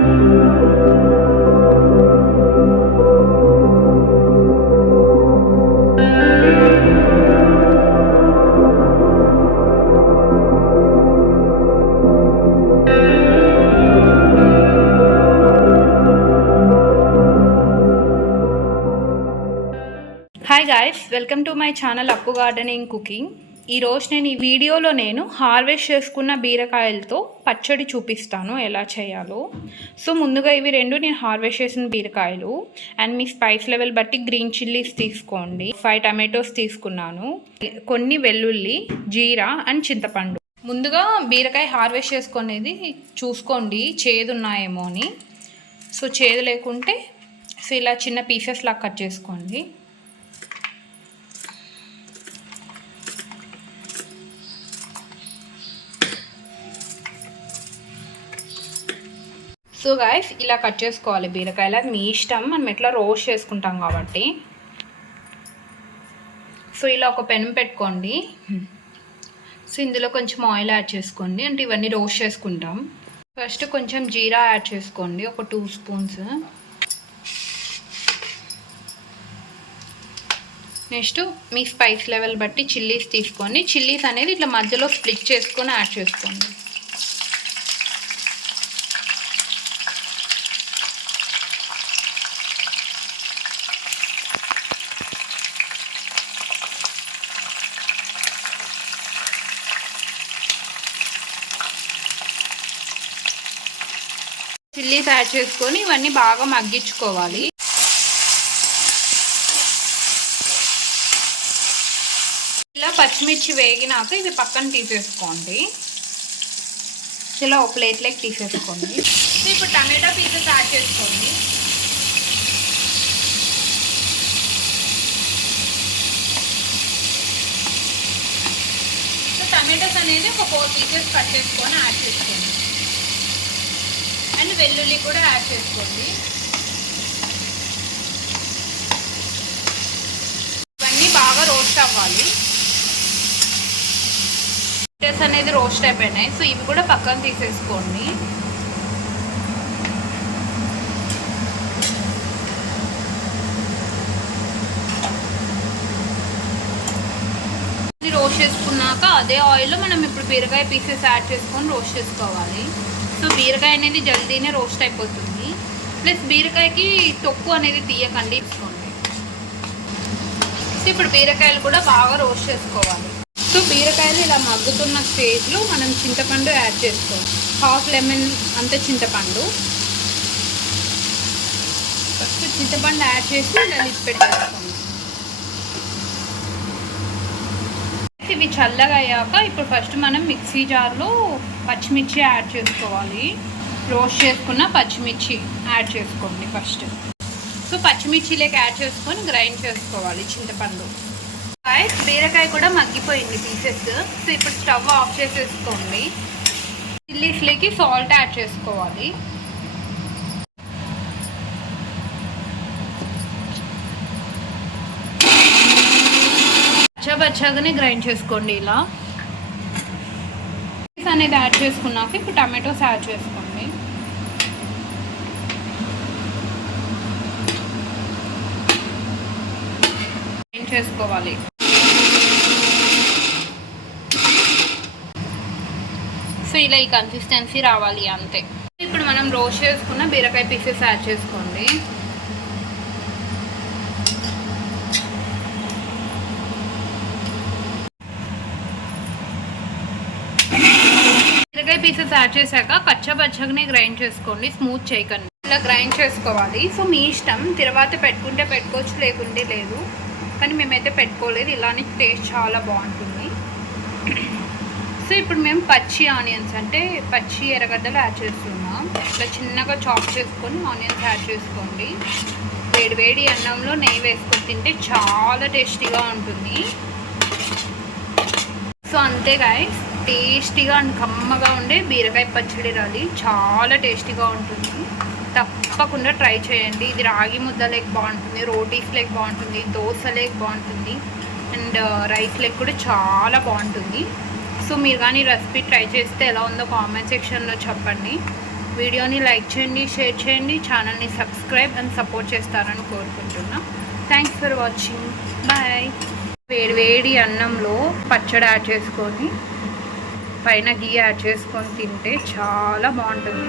Hi guys, welcome to my channel అప్పు gardening cooking. ఈరోజు నేను ఈ వీడియోలో హార్వెస్ట్ చేసుకున్న బీరకాయలతో పచ్చడి చూపిస్తాను ఎలా చేయాలో. సో ముందుగా ఇవి రెండు నేను హార్వెస్ట్ చేసిన బీరకాయలు. అండ్ మీ స్పైస్ లెవెల్ బట్టి గ్రీన్ చిల్లీస్ తీసుకోండి. 5 టమాటోస్ తీసుకున్నాను, కొన్ని వెల్లుల్లి, జీరా అండ్ చింతపండు. ముందుగా బీరకాయ హార్వెస్ట్ చేసుకునేది చూసుకోండి చేదు ఉన్నాయేమో అని. సో చేదు లేకుంటే సో ఇలా చిన్న పీసెస్ లాగా కట్ చేసుకోండి. సో గాయస్ ఇలా కట్ చేసుకోవాలి బీరకాయలు. అది మీ ఇష్టం, మనం ఎట్లా రోస్ట్ చేసుకుంటాం కాబట్టి. సో ఇలా ఒక పెనం పెట్టుకోండి. సో ఇందులో కొంచెం ఆయిల్ యాడ్ చేసుకోండి, అంటే ఇవన్నీ రోస్ట్ చేసుకుంటాం. ఫస్ట్ కొంచెం జీరా యాడ్ చేసుకోండి, ఒక 2 స్పూన్స్. నెక్స్ట్ మీ స్పైస్ లెవెల్ బట్టి చిల్లీస్ తీసుకోండి. చిల్లీస్ అనేది ఇట్లా మధ్యలో స్ప్లిట్ చేసుకొని యాడ్ చేసుకోండి. చిల్లీస్ యాడ్ చేసుకొని ఇవన్నీ బాగా మగ్గించుకోవాలి. ఇలా పచ్చిమిర్చి వేగినాక ఇవి పక్కన తీసేసుకోండి. ఇలా ఒక ప్లేట్లోకి తీసేసుకోండి. ఇప్పుడు టమాటా పీసెస్ యాడ్ చేసుకోండి. సో టమాటోస్ అనేది ఒక 4 పీసెస్ కట్ చేసుకొని యాడ్ చేసుకోండి. అండ్ వెల్లుల్లి కూడా యాడ్ చేసుకోండి. ఇవన్నీ బాగా రోస్ట్ అవ్వాలి. టమాటోస్ అనేది రోస్ట్ అయిపోయినాయి. సో ఇవి కూడా పక్కన తీసేసుకోండి. రోస్ట్ చేసుకున్నాక అదే ఆయిల్లో మనం ఇప్పుడు బీరకాయ పీసెస్ యాడ్ చేసుకొని రోస్ట్ చేసుకోవాలి. సో బీరకాయ అనేది జల్దీనే రోస్ట్ అయిపోతుంది. ప్లస్ బీరకాయకి తొక్కు అనేది తీయకండి, తీసుకోండి. సో ఇప్పుడు బీరకాయలు కూడా బాగా రోస్ట్ చేసుకోవాలి. సో బీరకాయలు ఇలా మగ్గుతున్న స్టేజ్లో మనం చింతపండు యాడ్ చేసుకోవాలి. 1/2 లెమన్ అంత చింతపండు. ఫస్ట్ చింతపండు యాడ్ చేసి ఇలా లిడ్ పెట్టేసుకోండి. ఇవి చల్లగా అయ్యాక ఇప్పుడు ఫస్ట్ మనం మిక్సీ జార్లో పచ్చిమిర్చి యాడ్ చేసుకోవాలి. రోస్ట్ చేసుకున్న పచ్చిమిర్చి యాడ్ చేసుకోండి ఫస్ట్. సో పచ్చిమిర్చిలోకి యాడ్ చేసుకొని గ్రైండ్ చేసుకోవాలి చింతపండు. బీరకాయ కూడా మగ్గిపోయింది పీసెస్. సో ఇప్పుడు స్టవ్ ఆఫ్ చేసేసుకోండి. చిల్లీస్లోకి సాల్ట్ యాడ్ చేసుకోవాలి. పచ్చగానే గ్రైండ్ చేసుకోండి. ఇలా అనేది యాడ్ చేసుకున్నాక ఇప్పుడు టమాటోస్ యాడ్ చేసుకోండి. గ్రైండ్ చేసుకోవాలి. సో ఇలా ఈ కన్సిస్టెన్సీ రావాలి అంతే. ఇప్పుడు మనం రోస్ట్ చేసుకున్న బీరకాయ పీసెస్ యాడ్ చేసుకోండి. బీరకాయ పీసెస్ యాడ్ చేశాక పచ్చగానే గ్రైండ్ చేసుకోండి, స్మూత్ చేయకండి. ఇలా గ్రైండ్ చేసుకోవాలి. సో మీ ఇష్టం, తర్వాత పెట్టుకుంటే పెట్టుకోవచ్చు, లేకుంటే లేదు. కానీ మేమైతే పెట్టుకోలేదు. ఇలానే టేస్ట్ చాలా బాగుంటుంది. సో ఇప్పుడు మేము పచ్చి ఆనియన్స్ అంటే పచ్చి ఎర్రగడ్డలు యాడ్ చేస్తున్నాం. ఇట్లా చిన్నగా చాప్ చేసుకొని ఆనియన్స్ యాడ్ చేసుకోండి. వేడి అన్నంలో నెయ్యి వేసుకొని తింటే చాలా టేస్టీగా ఉంటుంది. సో అంతే గాయ్స్, టేస్టీగా అండ్ కమ్మగా ఉండే బీరకాయ పచ్చడి రాలి చాలా టేస్టీగా ఉంటుంది. తప్పకుండా ట్రై చేయండి. ఇది రాగి ముద్దలేకి బాగుంటుంది, రోటీస్ లేక్ బాగుంటుంది, దోశలేకి బాగుంటుంది, అండ్ రైస్ లేక్ కూడా చాలా బాగుంటుంది. సో మీరు కానీ రెసిపీ ట్రై చేస్తే ఎలా ఉందో కామెంట్ సెక్షన్లో చెప్పండి. వీడియోని లైక్ చేయండి, షేర్ చేయండి, ఛానల్ని సబ్స్క్రైబ్ అండ్ సపోర్ట్ చేస్తారని కోరుకుంటున్నా. Thanks for watching. బాయ్. వేడి అన్నంలో పచ్చడి యాడ్ చేసుకొని పైన గీ యాడ్ చేసుకొని తింటే చాలా బాగుంటుంది.